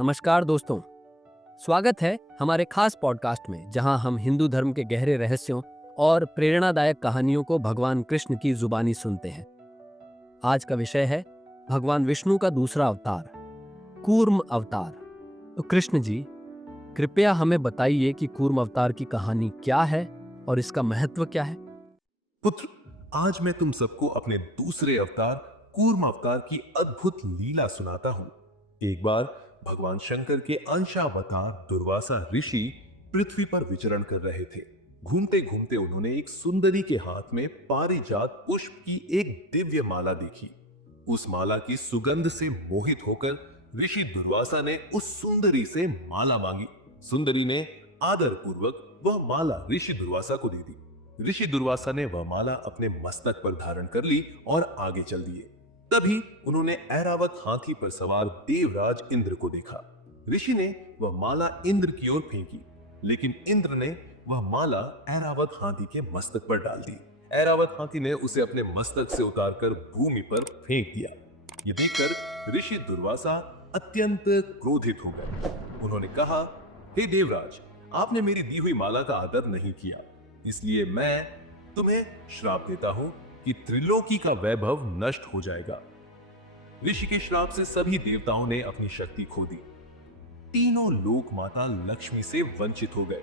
नमस्कार दोस्तों, स्वागत है हमारे खास पॉडकास्ट में जहां हम हिंदू धर्म के गहरे रहस्यों और प्रेरणादायक कहानियों को भगवान कृष्ण की जुबानी सुनते हैं। आज का विषय है भगवान विष्णु का दूसरा अवतार, कूर्म अवतार। तो कृष्ण जी, कृपया हमें बताइए कि कूर्म अवतार की कहानी क्या है और इसका महत्व क्या है। पुत्र, आज मैं तुम सबको अपने दूसरे अवतार कूर्म अवतार की अद्भुत लीला सुनाता हूं। एक बार भगवान शंकर के अंशावतार दुर्वासा ऋषि पृथ्वी पर विचरण कर रहे थे। घूमते घूमते उन्होंने एक सुंदरी के हाथ में पारिजात पुष्प की एक दिव्य माला देखी। उस माला की सुगंध से मोहित होकर ऋषि दुर्वासा ने उस सुंदरी से माला मांगी। सुंदरी ने आदर पूर्वक वह माला ऋषि दुर्वासा को दे दी। ऋषि दुर्वासा ने वह माला अपने मस्तक पर धारण कर ली और आगे चल दिए। तभी उन्होंने ऐरावत हाथी पर सवार देवराज इंद्र को देखा। ऋषि ने वह माला इंद्र की ओर फेंकी, लेकिन इंद्र ने वह माला ऐरावत हाथी के मस्तक पर डाल दी। ऐरावत हाथी ने उसे अपने मस्तक से उतारकर भूमि पर फेंक दिया। यह देखकर ऋषि दुर्वासा अत्यंत क्रोधित हो गए। उन्होंने कहा, हे देवराज, आपने मेरी दी हुई माला का आदर नहीं किया, इसलिए मैं तुम्हें श्राप देता हूं कि त्रिलोकी का वैभव नष्ट हो जाएगा। ऋषि के श्राप से सभी देवताओं ने अपनी शक्ति खो दी। तीनों लोक माता लक्ष्मी से वंचित हो गए।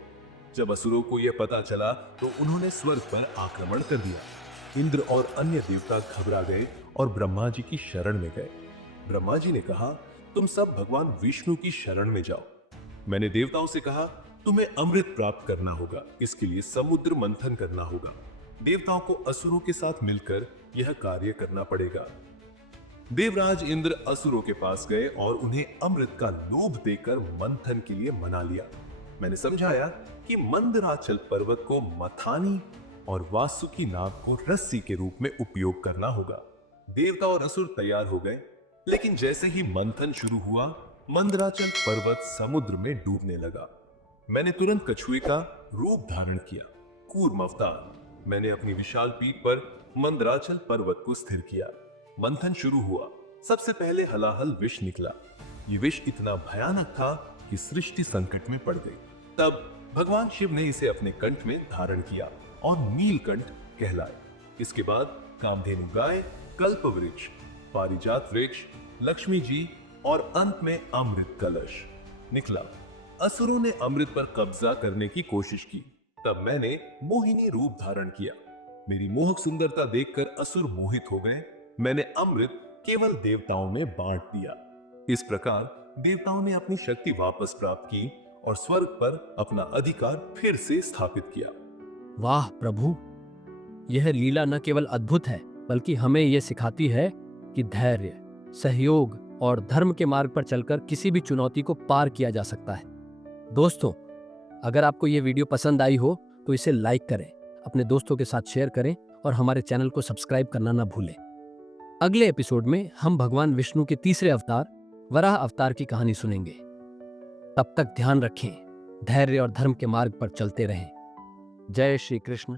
जब असुरों को यह पता चला तो उन्होंने स्वर्ग पर आक्रमण कर दिया। इंद्र और अन्य देवता घबरा गए और ब्रह्मा जी की शरण में गए। ब्रह्मा जी ने कहा, तुम सब भगवान विष्णु की शरण में जाओ। मैंने देवताओं से कहा, तुम्हें अमृत प्राप्त करना होगा, इसके लिए समुद्र मंथन करना होगा। देवताओं को असुरों के साथ मिलकर यह कार्य करना पड़ेगा। देवराज इंद्र असुरों के पास गए और उन्हें अमृत का लोभ देकर मंथन के लिए मना लिया। मैंने समझाया कि मंदराचल पर्वत को मथानी और वासुकी नाग को रस्सी के रूप में उपयोग करना होगा। देवता और असुर तैयार हो गए, लेकिन जैसे ही मंथन शुरू हुआ, मंदराचल पर्वत समुद्र में डूबने लगा। मैंने तुरंत कछुए का रूप धारण किया, कूर्म अवतार। मैंने अपनी विशाल पीठ पर मंदराचल पर्वत को स्थिर किया। मंथन शुरू हुआ। सबसे पहले हलाहल विष निकला। ये विष इतना भयानक था कि सृष्टि संकट में पड़ गई। तब भगवान शिव ने इसे अपने कंठ में धारण किया और नीलकंठ कहलाए। इसके बाद कामधेनु गाय, कल्प वृक्ष, पारिजात वृक्ष, लक्ष्मी जी और अंत में अमृत कलश निकला। असुरों ने अमृत पर कब्जा करने की कोशिश की। तब मैंने मोहिनी रूप धारण किया। मेरी मोहक सुंदरता देखकर असुर मोहित हो गए। मैंने अमृत केवल देवताओं में बांट दिया। इस प्रकार देवताओं ने अपनी शक्ति वापस प्राप्त की और स्वर्ग पर अपना अधिकार फिर से स्थापित किया। वाह प्रभु, यह लीला न केवल अद्भुत है बल्कि हमें यह सिखाती है कि धैर्य, सहयोग और धर्म के मार्ग पर चलकर किसी भी चुनौती को पार किया जा सकता है। दोस्तों, अगर आपको ये वीडियो पसंद आई हो तो इसे लाइक करें, अपने दोस्तों के साथ शेयर करें और हमारे चैनल को सब्सक्राइब करना ना भूलें। अगले एपिसोड में हम भगवान विष्णु के तीसरे अवतार, वराह अवतार की कहानी सुनेंगे। तब तक ध्यान रखें, धैर्य और धर्म के मार्ग पर चलते रहें। जय श्री कृष्ण।